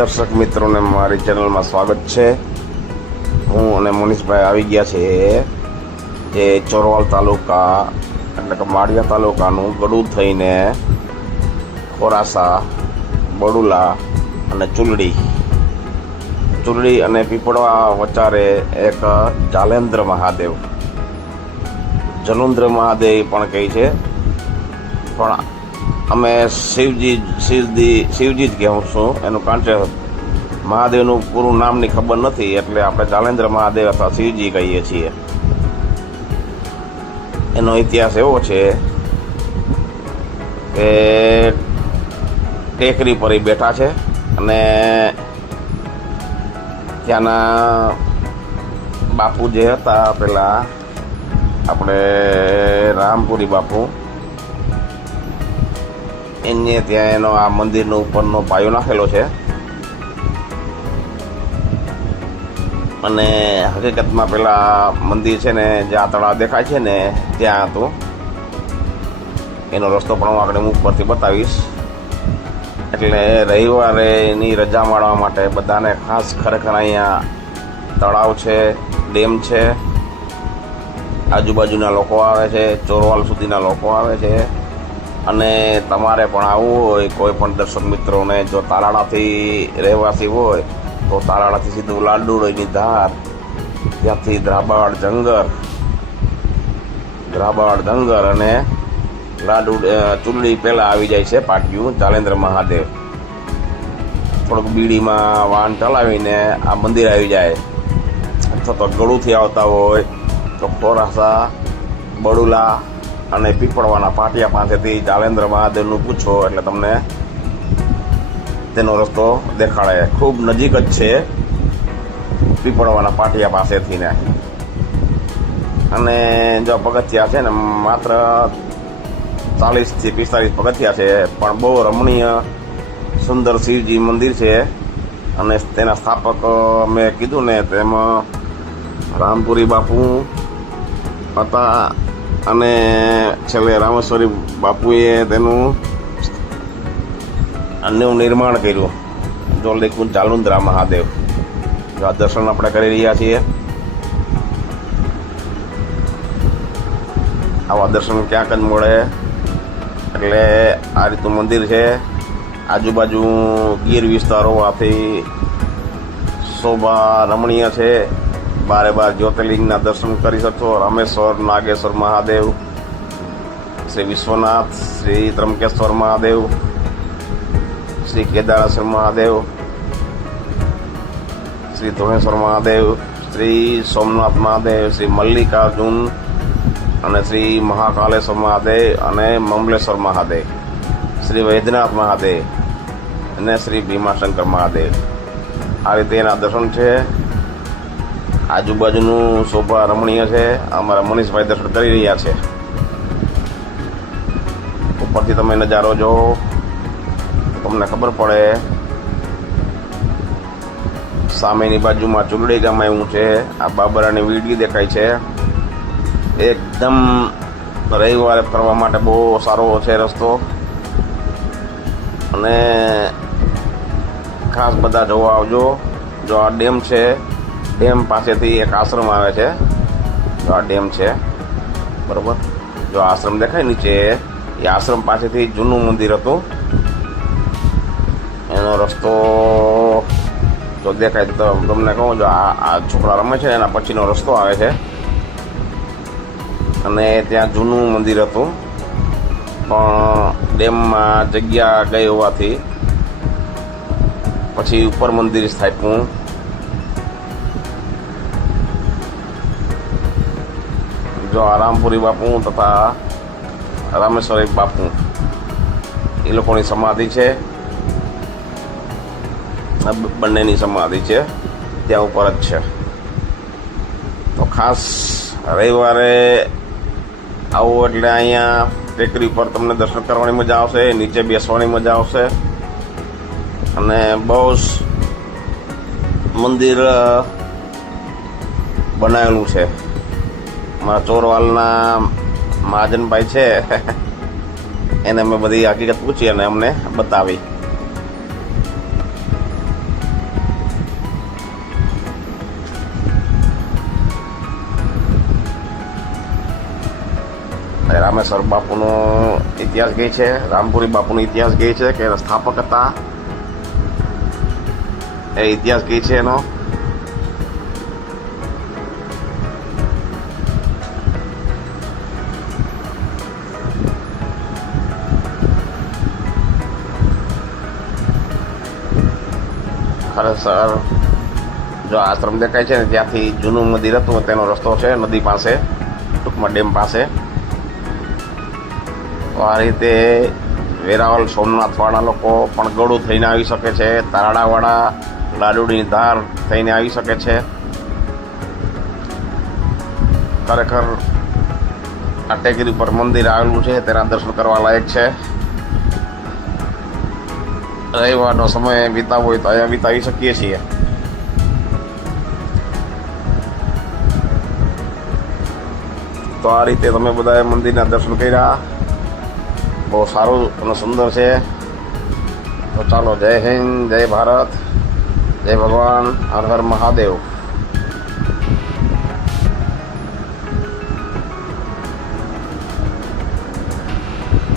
દર્શક મિત્રોને મારી ચેનલમાં સ્વાગત છે. હું અને મનીષભાઈ આવી ગયા છે એ ચોરવાલ તાલુકા, એટલે કે માળિયા તાલુકાનું ગડું થઈને ખોરાસા, બડુલા અને ચૂલડી. ચૂલડી અને પીપળવા વચારે એક જાલેન્દ્ર મહાદેવ. જલુંદ્ર મહાદેવ પણ કહે છે. પણ અમે શિવજી શિવજી શિવજી જ કહું છું. એનું કારણ મહાદેવનું પૂરું નામની ખબર નથી, એટલે આપણે જાલેન્દ્ર મહાદેવ અથવા શિવજી કહીએ છીએ. એનો ઇતિહાસ એવો છે કે ટેકરી પર એ બેઠા છે અને ત્યાંના બાપુ જે હતા, પેલા આપણે રામપુરી બાપુ એને ત્યાં એનો આ મંદિરનો ઉપરનો પાયો નાખેલો છે. અને હકીકતમાં પેલા મંદિર છે ને, જે આ તળાવ દેખાય છે ને, ત્યાં હતું. એનો રસ્તો પણ હું આગળ ઉપરથી બતાવીશ. એટલે રવિવારે એની રજા માણવા માટે બધાને ખાસ ખરેખર અહીંયા તળાવ છે, ડેમ છે. આજુબાજુના લોકો આવે છે, ચોરવાલ સુધીના લોકો આવે છે. અને તમારે પણ આવવું હોય, કોઈ પણ દર્શક મિત્રોને, જો તાલાળાથી રહેવાસી હોય, તો તાલાળાથી સીધું લાડુડોની ધાર, ત્યાંથી દ્રાબાડ જંગર દ્રાબાડ જંગર અને લાડુ ચૂંટણી પહેલાં આવી જાય છે પાટિયું ચાલેન્દ્ર મહાદેવ. થોડુંક બીડીમાં વાહન ચલાવીને આ મંદિર આવી જાય. અથવા તો ગળુથી આવતા હોય, તો ખોરાસા, બડુલા અને પીપળવાના પાટિયા પાસેથી જાલેન્દ્ર મહાદેવનું પૂછો એટલે તમને તેનો રસ્તો દેખાડે ખૂબ નજીક જ છે પીપળવાના પાટિયા પાસેથી ને અને જો પગથિયા છે ને, માત્ર ચાલીસથી પિસ્તાલીસ પગથિયા છે, પણ બહુ રમણીય સુંદર શિવજી મંદિર છે. અને તેના સ્થાપક મેં કીધું ને તેમાં રામપુરી બાપુ હતા. અને છેલ્લે રામેશ્વરી બાપુએ તેનું અન્યનું નિર્માણ કર્યું. જોલદીકુંજ જાલુંદ્રા મહાદેવ. આ દર્શન આપણે કરી રહ્યા છીએ. આવા દર્શન ક્યાંક જ મળે. એટલે આ રીતનું મંદિર છે. આજુબાજુ ગીર વિસ્તારો આથી શોભા રમણીય છે. બારે બાર જ્યોતિર્લિંગના દર્શન કરી શકશો. રામેશ્વર, નાગેશ્વર મહાદેવ, શ્રી વિશ્વનાથ, શ્રી ત્રંકેશ્વર મહાદેવ, શ્રી કેદારેશ્વર મહાદેવ, શ્રી ધોણેશ્વર મહાદેવ, શ્રી સોમનાથ મહાદેવ, શ્રી મલ્લિકાર્જુન અને શ્રી મહાકાલેશ્વર મહાદેવ અને મમલેશ્વર મહાદેવ, શ્રી વૈદ્યનાથ મહાદેવ અને શ્રી ભીમાશંકર મહાદેવ. આ રીતે એના દર્શન છે. આજુબાજુનું શોભા રમણીય છે. અમારા મનીષભાઈ દર્શન કરી રહ્યા છે. ઉપરથી તમે નજારો જો તમને ખબર પડે, સામેની બાજુમાં ચુલડી ગામ એવું છે. આ બાબરાની વીડી દેખાય છે. એકદમ રવિવારે ફરવા માટે બહુ સારો છે રસ્તો. અને ખાસ બધા જોવા આવજો. જો આ ડેમ છે ડેમ પાસેથી એક આશ્રમ આવે છે. આ ડેમ છે. બરોબર? જો આશ્રમ દેખાય નીચે, એ આશ્રમ પાસેથી જૂનું મંદિર હતું. એનો રસ્તો જો દેખાય તો તમને કહું, જો આ છોકરા રમે છે એના પછીનો રસ્તો આવે છે. અને ત્યાં જૂનું મંદિર હતું. પણ ડેમમાં જગ્યા ગઈ હોવાથી પછી ઉપર મંદિર સ્થાપ્યું. જો આરામપુરી બાપુ તથા રામેશ્વરી બાપુ. એ લોકોની સમાધિ છે. બંનેની સમાધિ છે. ત્યાં ઉપર જ છે. તો ખાસ રવિવારે આવો એટલે અહીંયા ટેકરી પર તમને દર્શન કરવાની મજા આવશે, નીચે બેસવાની મજા આવશે. અને બહુ મંદિર બનાવેલું છે. મારા ચોરવાલના મહાજનભાઈ છે. એને અમે બધી હકીકત પૂછી અને અમને બતાવી. રામેશ્વર બાપુનો ઇતિહાસ કહે છે, રામપુરી બાપુનો ઇતિહાસ કહે છે, કે સ્થાપક હતા. એ ઇતિહાસ કહે છે એનો. ખરેખર જો આશ્રમ દેખાય છે ને, ત્યાંથી જૂનું મંદિર હતું તેનો રસ્તો છે નદી પાસે, ટૂંકમાં ડેમ પાસે. તો આ રીતે વેરાવળ સોમનાથવાળા લોકો પણ ગળું થઈને આવી શકે છે, તારાડાવાળા, લાડુની ધાર થઈને આવી શકે છે. ખરેખર આ ટેકરી ઉપર મંદિર આવેલું છે, તેના દર્શન કરવા લાયક છે. રવિવારનો સમય વિતાવવો હોય તો અહીંયા વિતાવી શકીએ છીએ. તો આ રીતે તમે બધાએ મંદિરના દર્શન કર્યા. બહુ સારું અને સુંદર છે. તો ચાલો જય હિન્દ, જય ભારત, જય ભગવાન, હર હર મહાદેવ.